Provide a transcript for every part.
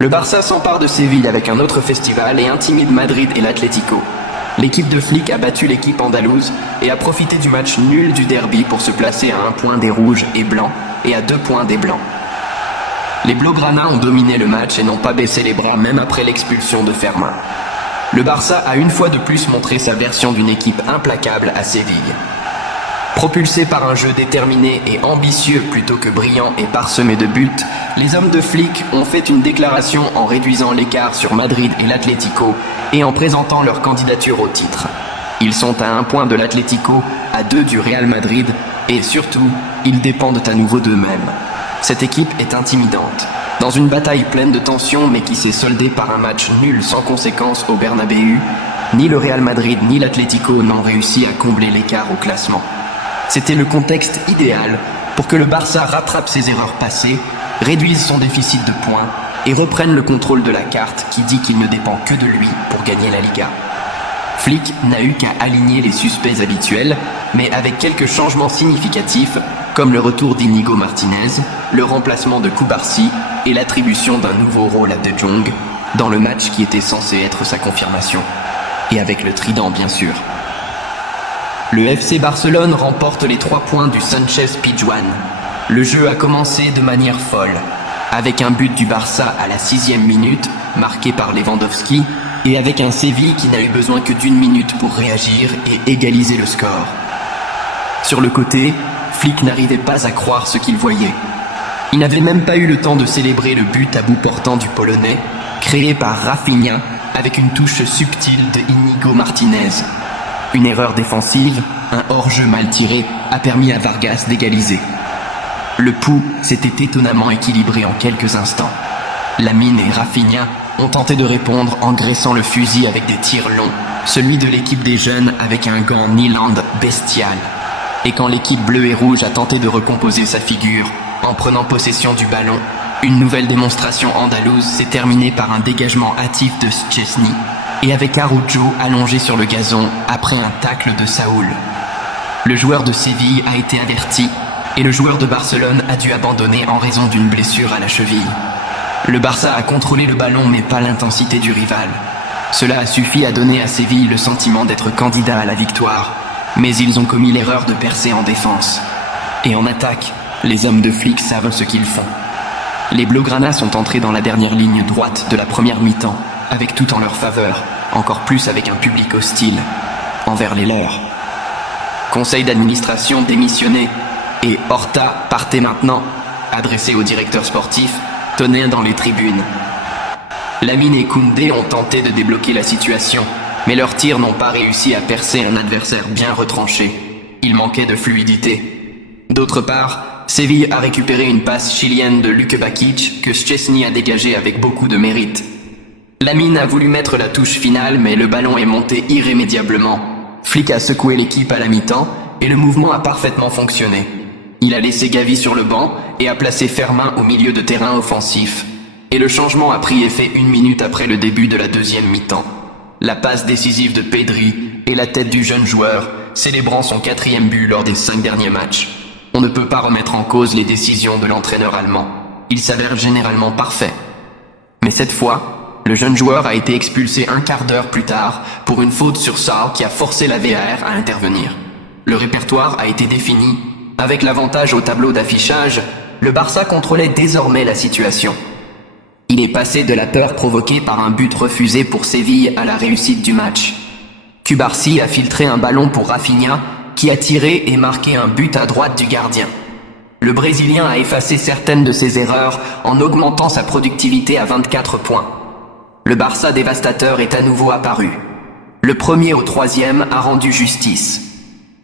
Le Barça s'empare de Séville avec un autre festival et intimide Madrid et l'Atlético. L'équipe de Flick a battu l'équipe andalouse et a profité du match nul du derby pour se placer à 1 point des rouges et blancs et à 2 points des blancs. Les Blaugrana ont dominé le match et n'ont pas baissé les bras même après l'expulsion de Fermin. Le Barça a une fois de plus montré sa version d'une équipe implacable à Séville. Propulsés par un jeu déterminé et ambitieux plutôt que brillant et parsemé de buts, les hommes de Flick ont fait une déclaration en réduisant l'écart sur Madrid et l'Atlético et en présentant leur candidature au titre. Ils sont à 1 point de l'Atlético, à 2 du Real Madrid et surtout, ils dépendent à nouveau d'eux-mêmes. Cette équipe est intimidante. Dans une bataille pleine de tensions mais qui s'est soldée par un match nul sans conséquence au Bernabéu, ni le Real Madrid ni l'Atlético n'ont réussi à combler l'écart au classement. C'était le contexte idéal pour que le Barça rattrape ses erreurs passées, réduise son déficit de points et reprenne le contrôle de la carte qui dit qu'il ne dépend que de lui pour gagner la Liga. Flick n'a eu qu'à aligner les suspects habituels, mais avec quelques changements significatifs comme le retour d'Inigo Martinez, le remplacement de Cubarsí et l'attribution d'un nouveau rôle à De Jong dans le match qui était censé être sa confirmation. Et avec le trident bien sûr. Le FC Barcelone remporte les 3 points du Sánchez-Pizjuán. Le jeu a commencé de manière folle, avec un but du Barça à la 6e minute, marqué par Lewandowski, et avec un Séville qui n'a eu besoin que d'1 minute pour réagir et égaliser le score. Sur le côté, Flick n'arrivait pas à croire ce qu'il voyait. Il n'avait même pas eu le temps de célébrer le but à bout portant du Polonais, créé par Rafinha avec une touche subtile de Inigo Martinez. Une erreur défensive, un hors-jeu mal tiré, a permis à Vargas d'égaliser. Le pouls s'était étonnamment équilibré en quelques instants. Lamine et Rafinha ont tenté de répondre en graissant le fusil avec des tirs longs, celui de l'équipe des jeunes avec un gant Nyland bestial. Et quand l'équipe bleue et rouge a tenté de recomposer sa figure en prenant possession du ballon, une nouvelle démonstration andalouse s'est terminée par un dégagement hâtif de Szczesny et avec Araujo allongé sur le gazon après un tacle de Saúl. Le joueur de Séville a été averti et le joueur de Barcelone a dû abandonner en raison d'une blessure à la cheville. Le Barça a contrôlé le ballon mais pas l'intensité du rival. Cela a suffi à donner à Séville le sentiment d'être candidat à la victoire, mais ils ont commis l'erreur de percer en défense. Et en attaque, les hommes de Flick savent ce qu'ils font. Les Blaugrana sont entrés dans la dernière ligne droite de la première mi-temps, avec tout en leur faveur, encore plus avec un public hostile, envers les leurs. Conseil d'administration démissionné, et Horta partez maintenant, adressé au directeur sportif, tenait dans les tribunes. Lamine et Koundé ont tenté de débloquer la situation, mais leurs tirs n'ont pas réussi à percer un adversaire bien retranché. Il manquait de fluidité. D'autre part, Séville a récupéré une passe chilienne de Luke Bakic que Szczesny a dégagée avec beaucoup de mérite. Lamine a voulu mettre la touche finale, mais le ballon est monté irrémédiablement. Flick a secoué l'équipe à la mi-temps et le mouvement a parfaitement fonctionné. Il a laissé Gavi sur le banc et a placé Fermin au milieu de terrain offensif. Et le changement a pris effet 1 minute après le début de la deuxième mi-temps. La passe décisive de Pedri et la tête du jeune joueur, célébrant son 4e but lors des 5 derniers matchs. On ne peut pas remettre en cause les décisions de l'entraîneur allemand. Il s'avère généralement parfait. Mais cette fois, le jeune joueur a été expulsé un quart d'heure plus tard pour une faute sur Sarr qui a forcé la VAR à intervenir. Le répertoire a été défini. Avec l'avantage au tableau d'affichage, le Barça contrôlait désormais la situation. Il est passé de la peur provoquée par un but refusé pour Séville à la réussite du match. Cubarsí a filtré un ballon pour Rafinha qui a tiré et marqué un but à droite du gardien. Le Brésilien a effacé certaines de ses erreurs en augmentant sa productivité à 24 points. Le Barça dévastateur est à nouveau apparu. Le 1er au 3e a rendu justice.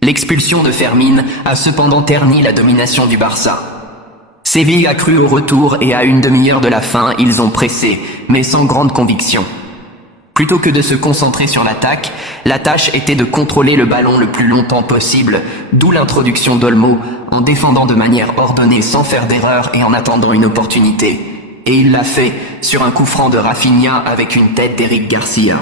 L'expulsion de Fermin a cependant terni la domination du Barça. Séville a cru au retour et à une demi-heure de la fin, ils ont pressé, mais sans grande conviction. Plutôt que de se concentrer sur l'attaque, la tâche était de contrôler le ballon le plus longtemps possible, d'où l'introduction d'Olmo, en défendant de manière ordonnée sans faire d'erreur et en attendant une opportunité. Et il l'a fait, sur un coup franc de Rafinha avec une tête d'Eric Garcia.